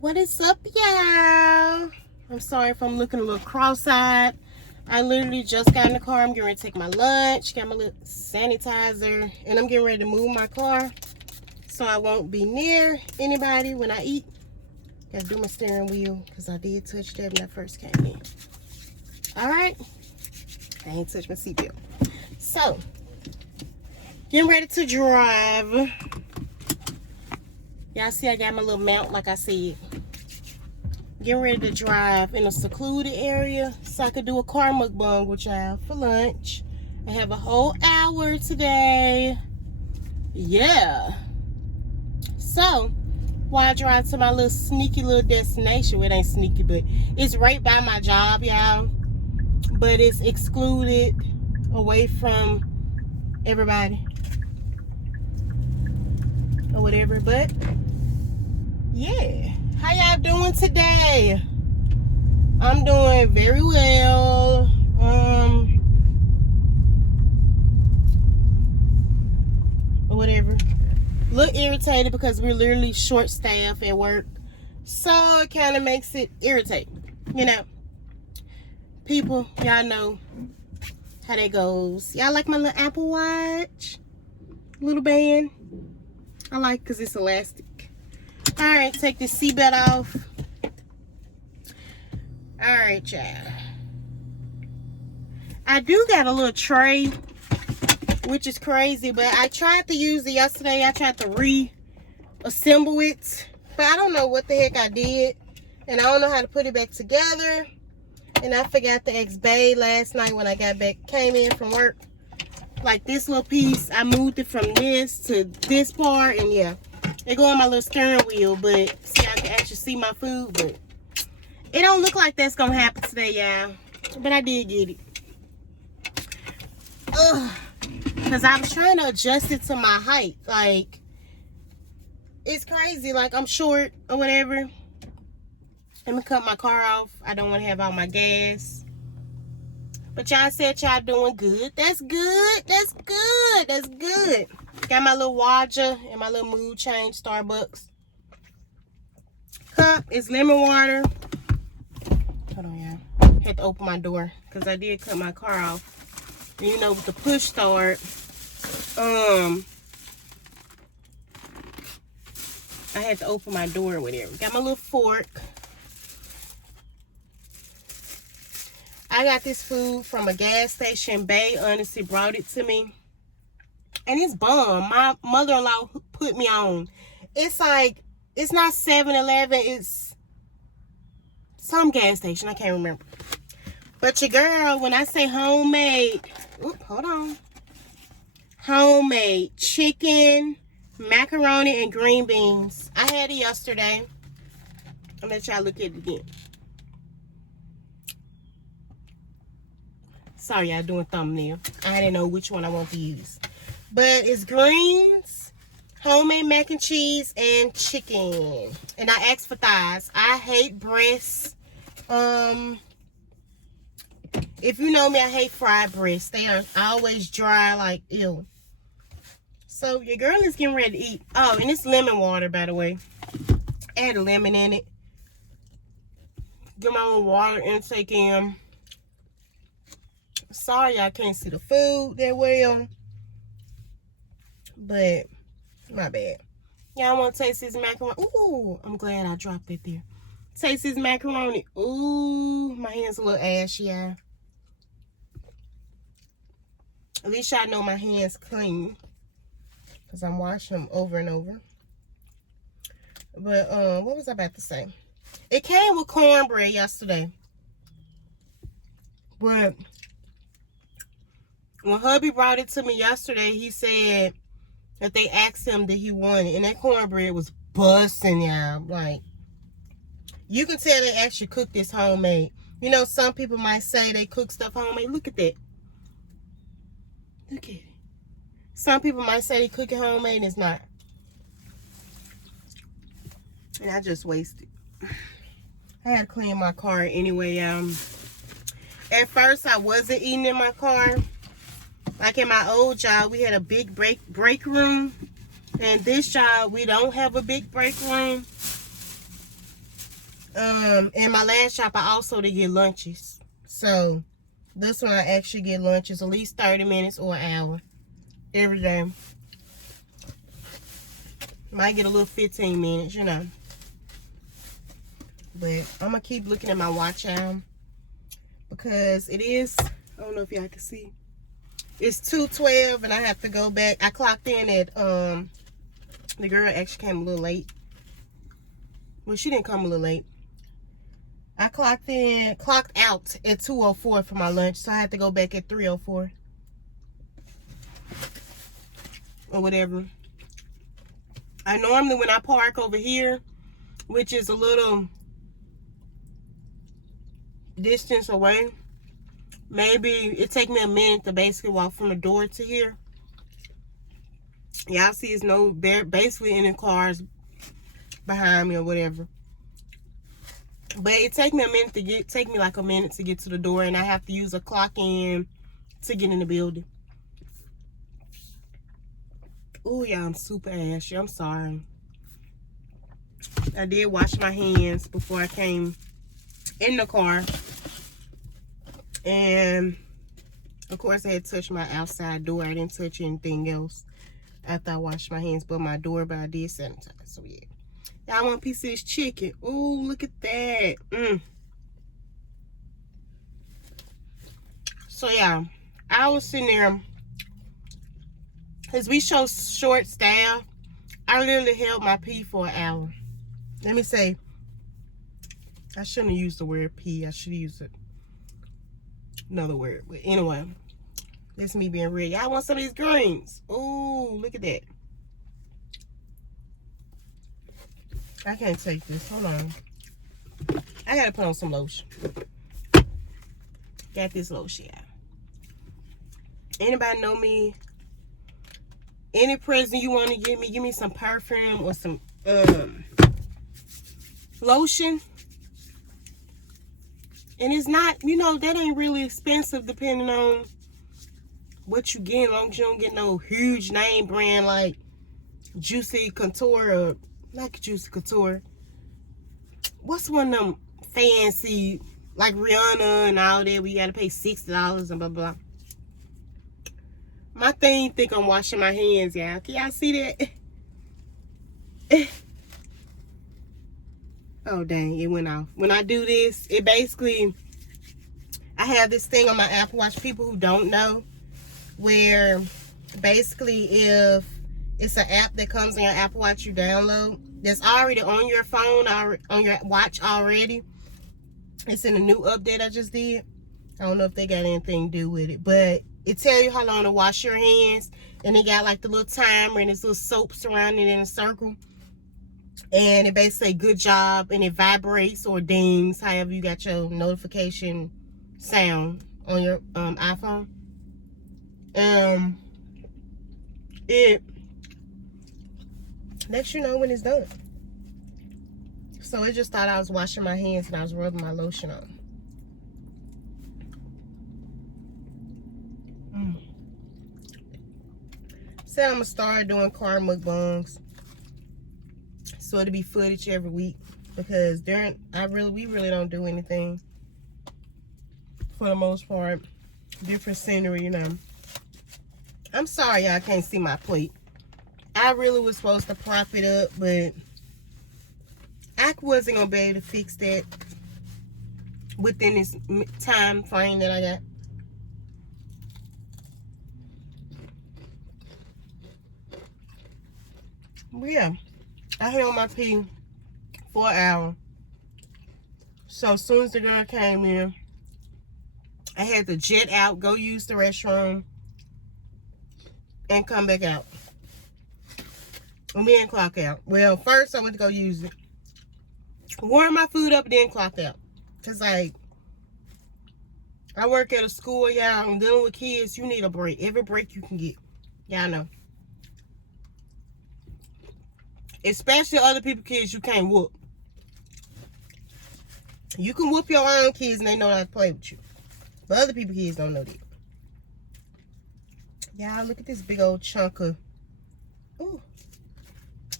What is up, y'all? I'm sorry if I'm looking a little cross-eyed. I literally just got in the car. I'm getting ready to take my lunch, got my little sanitizer, and I'm getting ready to move my car so I won't be near anybody when I eat. Gotta do my steering wheel because I did touch that when I first came in. All right, I ain't touched my seatbelt. So, getting ready to drive. Y'all see I got my little mount like I said. Getting ready to drive in a secluded area so I could do a car mukbang with y'all for lunch. I have a whole hour today. Yeah. So, while I drive to my little sneaky little destination, well, it ain't sneaky, but it's right by my job, y'all. But it's excluded away from everybody or whatever. But yeah. How y'all doing today? I'm doing very well. Or whatever. A little irritated because we're literally short staffed at work. So it kind of makes it irritating. You know. People, y'all know how that goes. Y'all like my little Apple Watch? Little band. I like because it's elastic. Alright, take this seatbelt off. Alright, y'all. I do got a little tray, which is crazy, but I tried to use it yesterday. I tried to reassemble it, but I don't know what the heck I did, and I don't know how to put it back together. And I forgot to ask Bae last night when I got back, came in from work. Like this little piece, I moved it from this to this part, and yeah. They go on my little steering wheel, but see, I can actually see my food, but it don't look like that's gonna happen today, y'all. But I did get it. Because I was trying to adjust it to my height. Like, it's crazy. Like, I'm short or whatever. Let me cut my car off. I don't want to have all my gas. But y'all said y'all doing good. That's good. That's good. That's good. Got my little Waja and my little mood change Starbucks. Cup is lemon water. Hold on, y'all. Had to open my door because I did cut my car off. And you know, with the push start, I had to open my door or whatever. Got my little fork. I got this food from a gas station. Bae honestly brought it to me. And it's bomb. My mother-in-law put me on. It's like, it's not 7-Eleven. It's some gas station. I can't remember. But your girl, when I say homemade, hold on. Homemade chicken, macaroni, and green beans. I had it yesterday. I'm going to let y'all look at it again. Sorry, y'all doing thumbnail. I didn't know which one I want to use. But it's greens, homemade mac and cheese, and chicken. And I asked for thighs. I hate breasts. If you know me, I hate fried breasts. They are always dry, like, ew. So your girl is getting ready to eat. Oh, and it's lemon water, by the way. Add a lemon in it. Get my little water intake in. Sorry, I can't see the food that well. But, my bad. Y'all want to taste this macaroni? Ooh, I'm glad I dropped it there. Taste this macaroni. Ooh, my hand's a little ashy, y'all. At least y'all know my hands clean. Because I'm washing them over and over. But, what was I about to say? It came with cornbread yesterday. But, when hubby brought it to me yesterday, he said that they asked him that he wanted, and that cornbread was busting, y'all. Like, you can tell they actually cooked this homemade. You know, some people might say they cook stuff homemade. Look at that. Look at it. Some people might say they cook it homemade, and it's not. And I just wasted. I had to clean my car anyway. At first, I wasn't eating in my car. Like in my old job, we had a big break room. And this job, we don't have a big break room. In my last shop, I also did get lunches. So this one, I actually get lunches at least 30 minutes or an hour every day. Might get a little 15 minutes, you know. But I'm going to keep looking at my watch now. Because it is, I don't know if y'all can see. It's 2:12 and I have to go back. I clocked in at, the girl actually came a little late. Well, she didn't come a little late. I clocked out at 2:04 for my lunch. So I had to go back at 3:04. Or whatever. I normally, when I park over here, which is a little distance away, maybe it take me a minute to basically walk from the door to here. Y'all see it's no basically any cars behind me or whatever. But it take me like a minute to get to the door, and I have to use a clock in to get in the building. Oh yeah, I'm super ashy. I'm sorry. I did wash my hands before I came in the car. And of course I had touched my outside door. I didn't touch anything else after I washed my hands but my door, but I did sanitize. So yeah. Y'all want a piece of this chicken? Oh, look at that. So yeah, I was sitting there, because we show short staff, I literally held my pee for an hour. Let me say, I shouldn't have used the word pee. I should have used another word. But anyway, that's me being real. Y'all want some of these greens? Oh, look at that. I can't take this. Hold on. I gotta put on some lotion. Got this lotion out. Anybody know me? Any present you want to give me some perfume or some lotion. And it's not, you know, that ain't really expensive depending on what you get, as long as you don't get no huge name brand like Juicy Couture or not Juicy Couture. What's one of them fancy, like Rihanna and all that, we gotta pay $60 and blah blah. My thing think I'm washing my hands, y'all. Can y'all see that? Oh dang, it went off. When I do this, it basically, I have this thing on my Apple Watch, people who don't know, where basically if it's an app that comes in your Apple Watch you download, that's already on your phone, or on your watch already. It's in a new update I just did. I don't know if they got anything to do with it, but it tell you how long to wash your hands, and they got like the little timer and this little soap surrounding it in a circle. And it basically say good job, and it vibrates or dings, however you got your notification sound on your iPhone. It lets you know when it's done. So it just thought I was washing my hands and I was rubbing my lotion on. Said I'm gonna start doing car mukbangs. So it'll be footage every week, because we really don't do anything for the most part. Different scenery, you know. I'm sorry y'all can't see my plate. I really was supposed to prop it up, but I wasn't gonna be able to fix that within this time frame that I got. But yeah, I held my pee for an hour. So as soon as the girl came in, I had to jet out, go use the restroom, and come back out. And then clock out. Well, first I went to go use it, warm my food up, and then clock out. Cause like, I work at a school, y'all. I'm dealing with kids. You need a break. Every break you can get. Y'all know. Especially other people's kids you can't whoop. You can whoop your own kids and they know how to play with you. But other people's kids don't know that. Y'all, look at this big old chunk of... Ooh.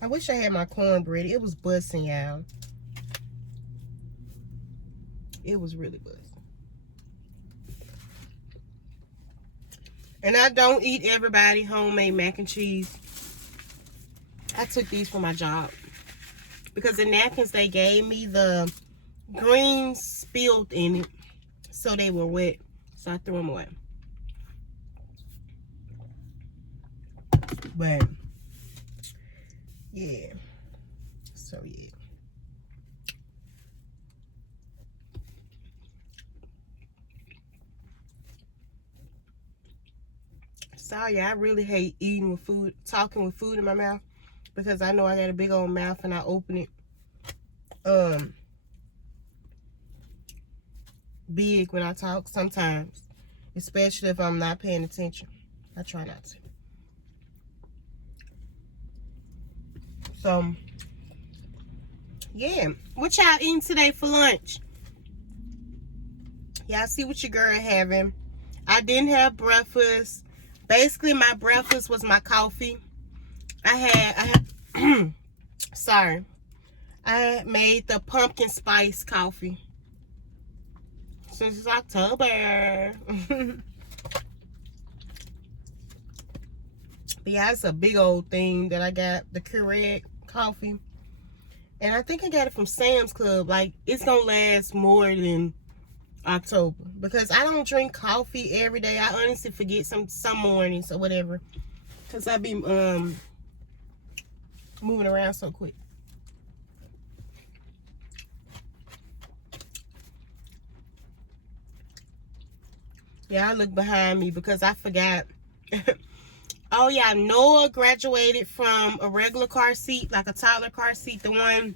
I wish I had my cornbread. It was busting, y'all. It was really busting. And I don't eat everybody homemade mac and cheese. I took these for my job. Because the napkins they gave me, the greens spilled in it. So they were wet. So I threw them away. But, yeah. So, yeah. Sorry, I really hate eating with food, talking with food in my mouth. Because I know I got a big old mouth and I open it big when I talk sometimes. Especially if I'm not paying attention. I try not to. So, yeah. What y'all eating today for lunch? Y'all see what your girl having. I didn't have breakfast. Basically, my breakfast was my coffee. I had sorry. I made the pumpkin spice coffee. Since it's October. But yeah, it's a big old thing that I got, the Keurig coffee. And I think I got it from Sam's Club. Like, it's going to last more than October. Because I don't drink coffee every day. I honestly forget some mornings or whatever. Because I be moving around so quick. Yeah, I look behind me because I forgot. Oh yeah, Noah graduated from a regular car seat, like a toddler car seat, the one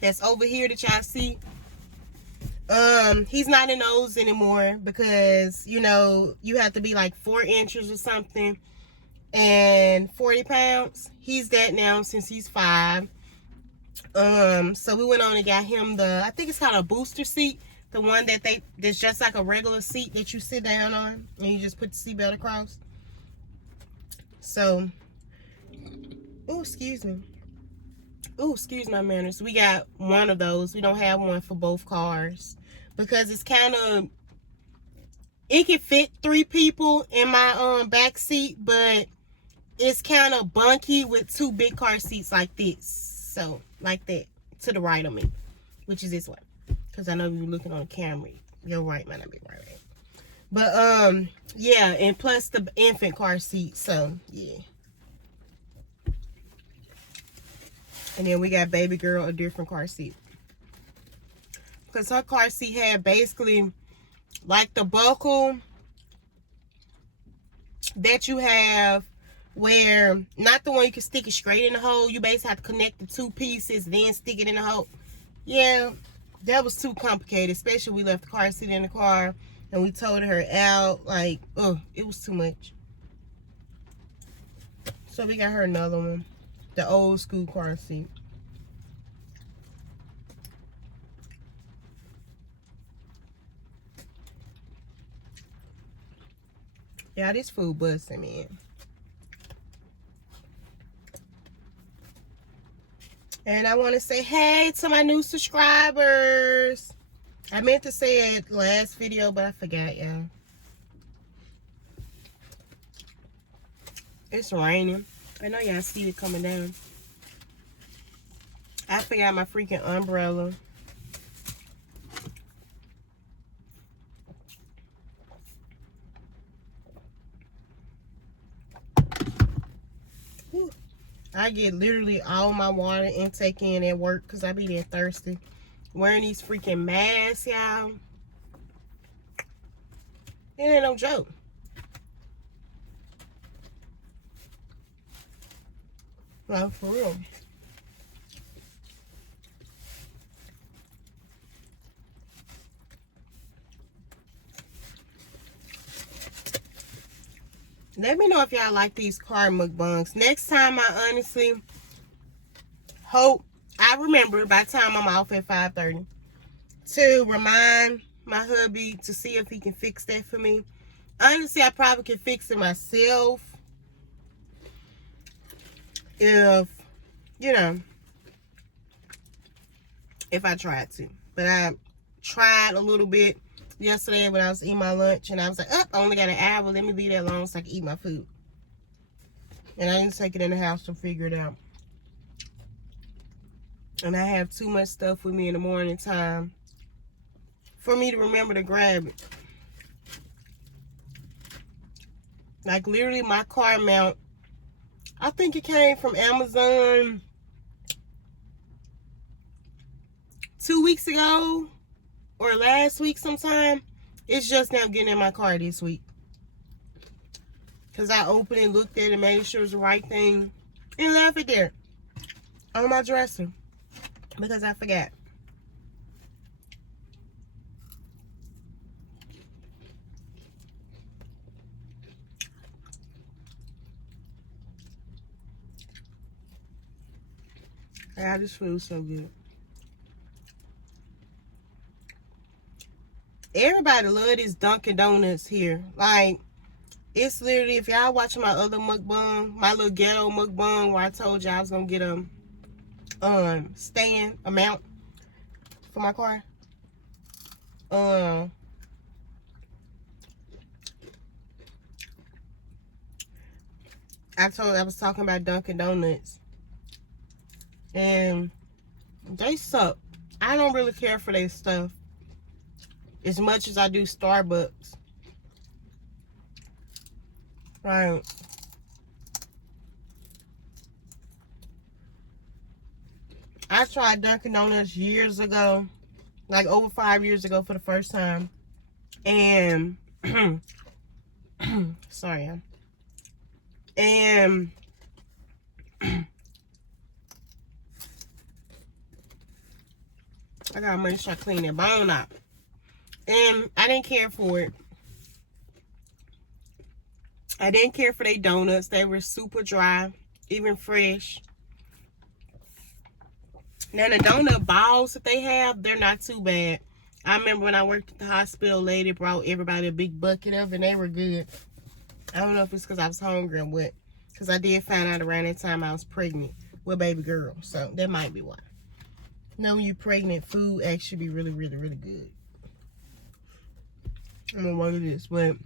that's over here that y'all see. He's not in those anymore because, you know, you have to be like 4 inches or something and 40 pounds. He's that now since he's 5. So we went on and got him the, I think it's called a booster seat. The one that's just like a regular seat that you sit down on and you just put the seatbelt across. So, oh, excuse me. Oh, excuse my manners. We got one of those. We don't have one for both cars because it's kind of, it can fit 3 people in my back seat, but it's kind of bunky with 2 big car seats like this. So, like that, to the right of me, which is this way. Because I know you're looking on the camera. Your right might not be right. But, yeah, and plus the infant car seat. So, yeah. And then we got baby girl a different car seat. Because her car seat had basically like the buckle that you have where, not the one you can stick it straight in the hole. You basically have to connect the 2 pieces, then stick it in the hole. Yeah, that was too complicated. Especially we left the car seat in the car and we towed her out. Like, it was too much. So we got her another one. The old school car seat. Yeah, this food busting, man. And I want to say hey to my new subscribers. I meant to say it last video, but I forgot, y'all. It's raining. I know y'all see it coming down. I forgot my freaking umbrella. Whew. I get literally all my water intake in at work because I be there thirsty. Wearing these freaking masks, y'all. It ain't no joke. Like, for real. Let me know if y'all like these car mukbangs. Next time, I honestly hope I remember by the time I'm off at 5:30 to remind my hubby to see if he can fix that for me. Honestly, I probably can fix it myself if, you know, if I tried to. But I tried a little bit yesterday when I was eating my lunch, and I was like, oh, I only got an hour. Let me leave that alone so I can eat my food. And I didn't take it in the house to figure it out. And I have too much stuff with me in the morning time for me to remember to grab it. Like literally my car mount, I think it came from Amazon 2 weeks ago or last week sometime. It's just now getting in my car this week. Because I opened it, looked at it, made sure it was the right thing, and left it there on my dresser because I forgot. God, this food is so good. Everybody love this Dunkin' Donuts here. Like, it's literally, if y'all watching my other mukbang, my little ghetto mukbang where I told you I was gonna get a stand, a mount for my car. I was talking about Dunkin' Donuts. And they suck. I don't really care for their stuff as much as I do Starbucks. Right. I tried Dunkin' Donuts years ago, like over 5 years ago for the first time. And, sorry. And, I gotta make sure I clean that bone out. And I didn't care for it. I didn't care for their donuts. They were super dry, even fresh. Now the donut balls that they have, they're not too bad. I remember when I worked at the hospital, lady brought everybody a big bucket of, and they were good. I don't know if it's because I was hungry or what. Because I did find out around that time I was pregnant with a baby girl. So that might be why. Knowing you're pregnant, food actually be really, really, really good. I don't know what it is, but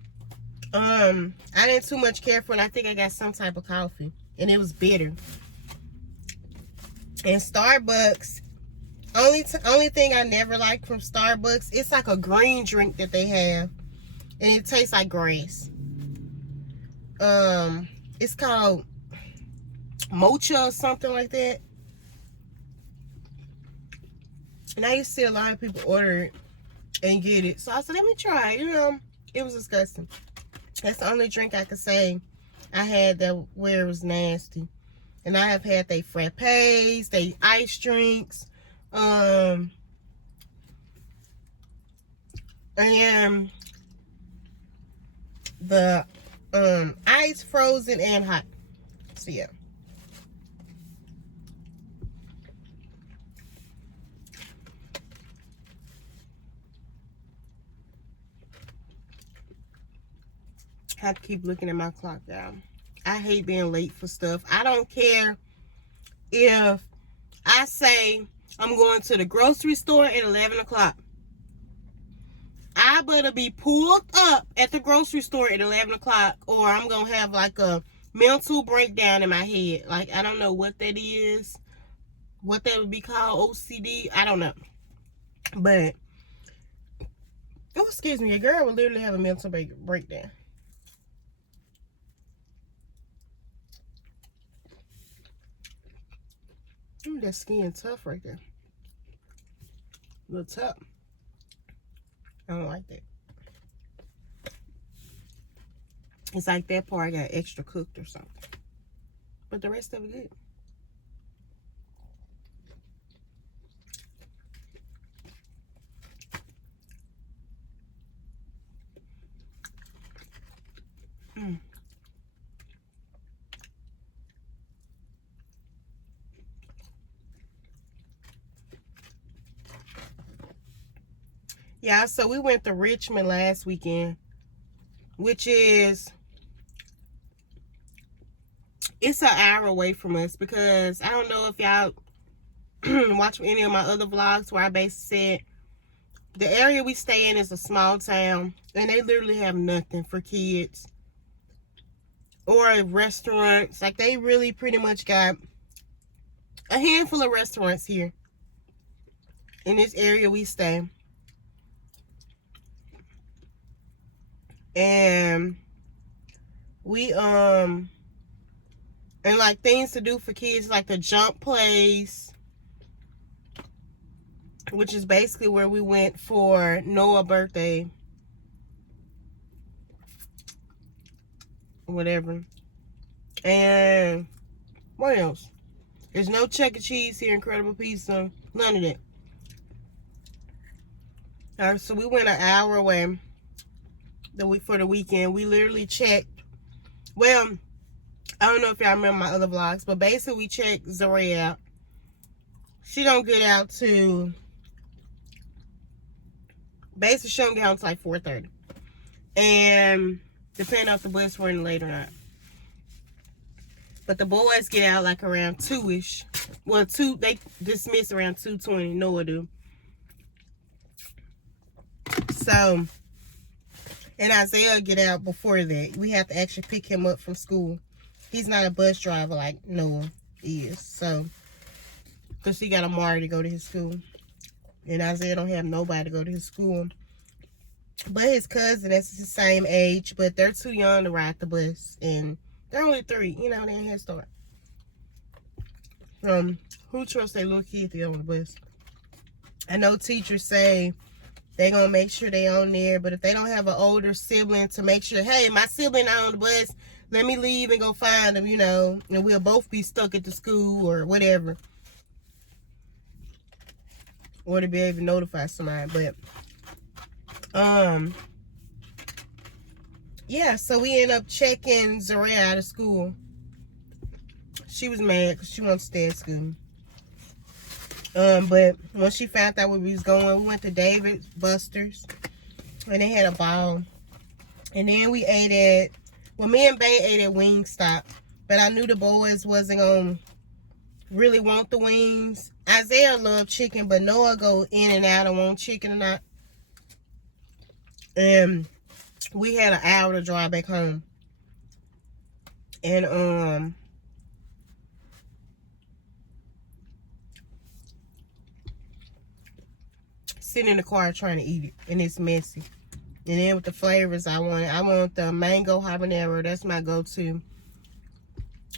I didn't too much care for it. I think I got some type of coffee, and it was bitter. And Starbucks, only thing I never liked from Starbucks, it's like a green drink that they have, and it tastes like grass. It's called mocha or something like that. And I used to see a lot of people order it and get it. So I said, let me try it. You know, it was disgusting. That's the only drink I could say I had that where it was nasty. And I have had they frappes, they ice drinks, and the ice, frozen, and hot. So yeah. I have to keep looking at my clock down. I hate being late for stuff. I don't care if I say I'm going to the grocery store at 11 o'clock. I better be pulled up at the grocery store at 11 o'clock, or I'm going to have like a mental breakdown in my head. Like, I don't know what that is. What that would be called, OCD. I don't know. But, oh, excuse me. A girl would literally have a mental breakdown. Ooh, that skin tough right there. A little tough. I don't like that. It's like that part got extra cooked or something. But the rest of it good. Yeah, so we went to Richmond last weekend, which is, it's an hour away from us, because I don't know if y'all watch any of my other vlogs where I basically said the area we stay in is a small town, and they literally have nothing for kids or restaurants. Like, they really pretty much got a handful of restaurants here in this area we stay. And we and like things to do for kids, like the jump place, which is basically where we went for Noah's birthday, whatever. And what else? There's no Chuck E. Cheese here, Incredible Pizza, none of that. Alright, so we went an hour away for the weekend. We literally checked. Well, I don't know if y'all remember my other vlogs, but basically we checked Zoe out. She don't get out to. Basically, she don't get out until like 4:30, and depending on if the bus running late or not. But the boys get out like around 2-ish. Well, they dismiss around 2:20. Noah do. So, and Isaiah get out before that. We have to actually pick him up from school. He's not a bus driver like Noah is. So, because he got Amari to go to his school. And Isaiah don't have nobody to go to his school. But his cousin, that's the same age. But they're too young to ride the bus. And they're only 3. You know, they're in head start. Who trusts their little kid to get on the bus? I know teachers say they're going to make sure they on there. But if they don't have an older sibling to make sure, hey, my sibling not on the bus, let me leave and go find them, you know. And we'll both be stuck at the school or whatever. Or to be able to notify somebody. But, yeah, so we end up checking Zaria out of school. She was mad because she wants to stay at school. But when she found out where we was going, we went to David Buster's. And they had a ball. And then we ate at, well, me and Bay ate at Wingstop. But I knew the boys wasn't going to really want the wings. Isaiah loved chicken, but Noah go in and out and want chicken or not. And we had an hour to drive back home. And sitting in the car trying to eat it, and it's messy. And then with the flavors I want the mango habanero. That's my go-to.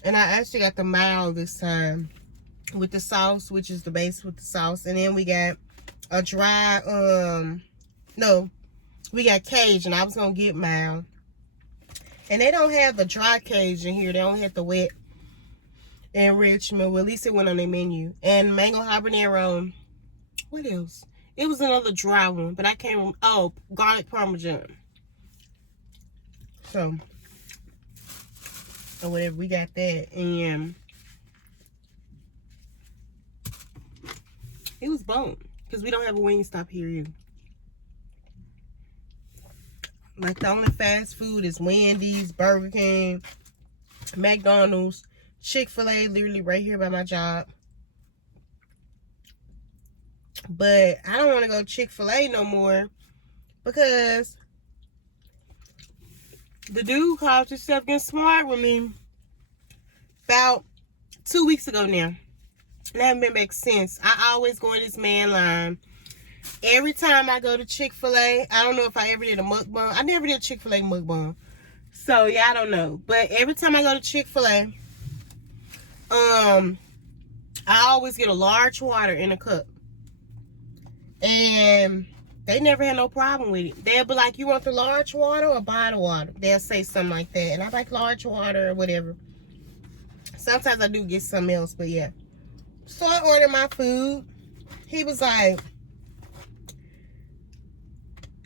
And I actually got the mild this time with the sauce, which is the base with the sauce. And then we got a dry, no, we got Cajun. I was going to get mild. And they don't have the dry Cajun here. They only have the wet in Richmond. Well, at least it went on their menu. And mango habanero. What else? It was another dry one, but I can't remember. Oh, garlic parmesan. So, or whatever, we got that. And it was bone because we don't have a Wingstop here either. Like, the only fast food is Wendy's, Burger King, McDonald's, Chick-fil-A, literally right here by my job. But I don't want to go Chick-fil-A no more because the dude called himself getting smart with me about 2 weeks ago now. And I haven't been back since. I always go in this man line. Every time I go to Chick-fil-A, I don't know if I ever did a mukbang. I never did a Chick-fil-A mukbang. So, yeah, I don't know. But every time I go to Chick-fil-A, I always get a large water in a cup. And they never had no problem with it. They'll be like, you want the large water or bottled water? They'll say something like that. And I like large water or whatever. Sometimes I do get something else, but yeah. So I ordered my food. He was like,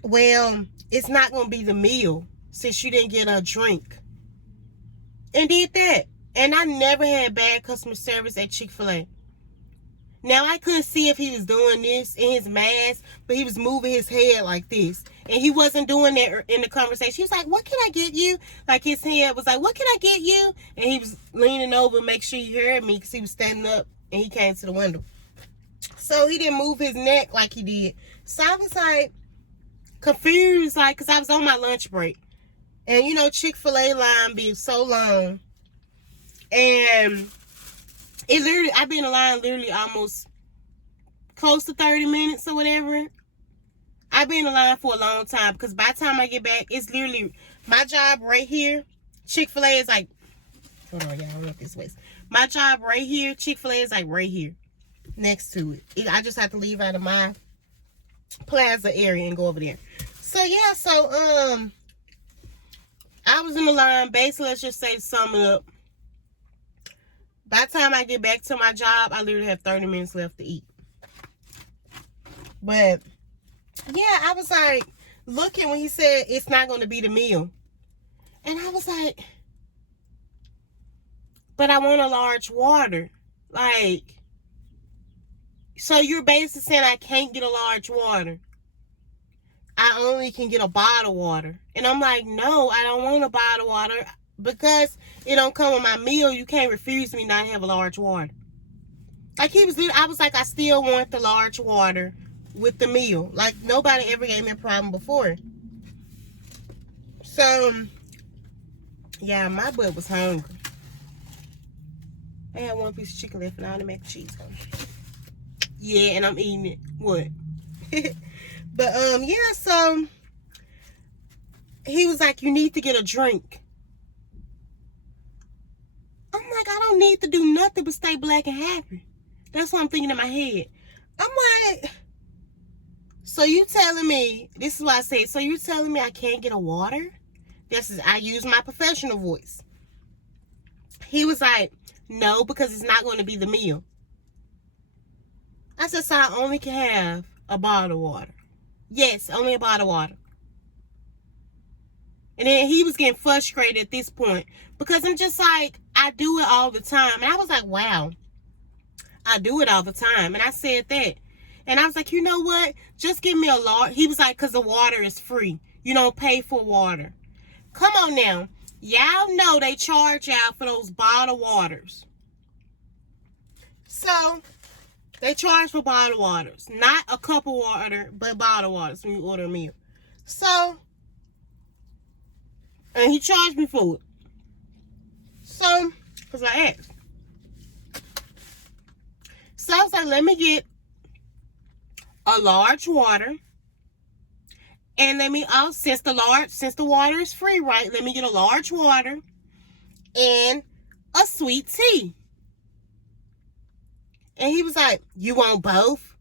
well, it's not going to be the meal since you didn't get a drink. And did that. And I never had bad customer service at Chick-fil-A. Now, I couldn't see if he was doing this in his mask, but he was moving his head like this. And he wasn't doing that in the conversation. He was like, what can I get you? Like, his head was like, what can I get you? And he was leaning over to make sure he heard me because he was standing up and he came to the window. So he didn't move his neck like he did. So I was like confused, like, because I was on my lunch break. And you know, Chick-fil-A line be so long. And it literally, I've been in line literally almost close to 30 minutes or whatever. I've been in line for a long time because by the time I get back, it's literally my job right here. Chick-fil-A is like, hold on, y'all, look this way. My job right here, Chick-fil-A is like right here next to it. I just have to leave out of my plaza area and go over there. So yeah, so I was in the line. Basically, let's just say to sum it up. By the time I get back to my job, I literally have 30 minutes left to eat. But yeah, I was like looking when he said it's not going to be the meal. And I was like, but I want a large water. Like, so you're basically saying I can't get a large water. I only can get a bottled water. And I'm like, no, I don't want a bottled water. Because it don't come with my meal, you can't refuse me not to have a large water. Like I was like, I still want the large water with the meal. Like, nobody ever gave me a problem before. So, yeah, my butt was hungry. I had one piece of chicken left and all the mac and cheese on. Yeah, and I'm eating it. What? But, yeah, so he was like, you need to get a drink. I'm like, I don't need to do nothing but stay black and happy. That's what I'm thinking in my head. I'm like, so you telling me, this is what I said, so you telling me I can't get a water? I use my professional voice. He was like, no, because it's not going to be the meal. I said, so I only can have a bottle of water. Yes, only a bottle of water. And then he was getting frustrated at this point because I'm just like, I do it all the time. And I was like, wow, I do it all the time. And I said that. And I was like, you know what? Just give me a large. He was like, because the water is free. You don't pay for water. Come on now. Y'all know they charge y'all for those bottled waters. So, they charge for bottled waters. Not a cup of water, but bottled waters when you order a meal. So, and he charged me for it. So, because I asked. So I was like, let me get a large water. And let me since the water is free, right? Let me get a large water and a sweet tea. And he was like, you want both?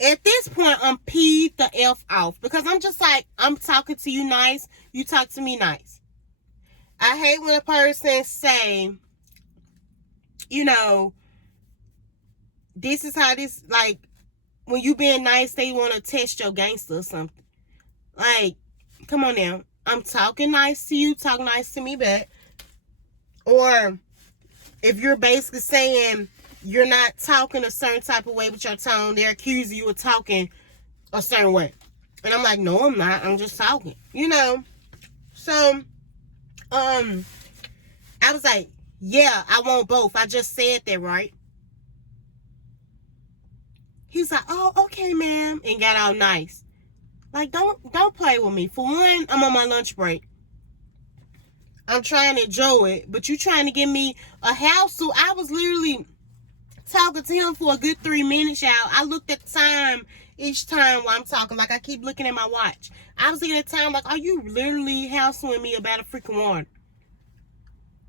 At this point, I'm peed the F off because I'm just like, I'm talking to you nice. You talk to me nice. I hate when a person say, you know, this is how this, like, when you being nice, they want to test your gangster or something. Like, come on now. I'm talking nice to you, talk nice to me back. Or if you're basically saying you're not talking a certain type of way with your tone, they're accusing you of talking a certain way. And I'm like, no, I'm not. I'm just talking, you know. So, I was like, yeah, I want both. I just said that, right? He's like, oh, okay, ma'am. And got all nice. Like, don't play with me. For one, I'm on my lunch break. I'm trying to enjoy it. But you trying to give me a hassle. I was literally talking to him for a good 3 minutes, y'all. I looked at the time each time while I'm talking. Like, I keep looking at my watch. I was looking at the time like, are you literally hassling me about a freaking water?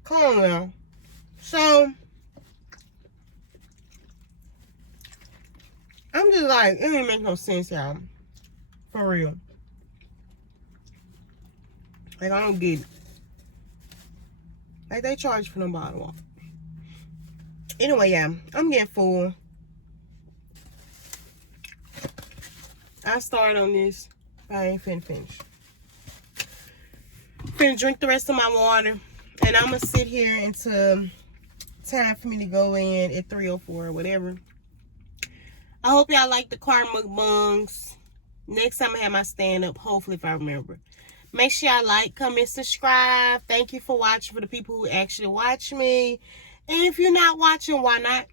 Come on now. So, I'm just like, it didn't make no sense, y'all. For real. Like, I don't get it. Like, they charge for them bottle water. Anyway, yeah, I'm getting full. I started on this. I ain't finna finish. Finna drink the rest of my water. And I'm gonna sit here until time for me to go in at 3:04 or whatever. I hope y'all like the car mukbangs. Next time I have my stand up, hopefully if I remember. Make sure y'all like, comment, subscribe. Thank you for watching, for the people who actually watch me. And if you're not watching, why not?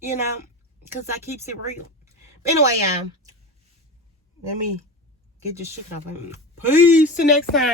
You know, because I keeps it real. Anyway, y'all, let me get this chicken off. Peace till next time.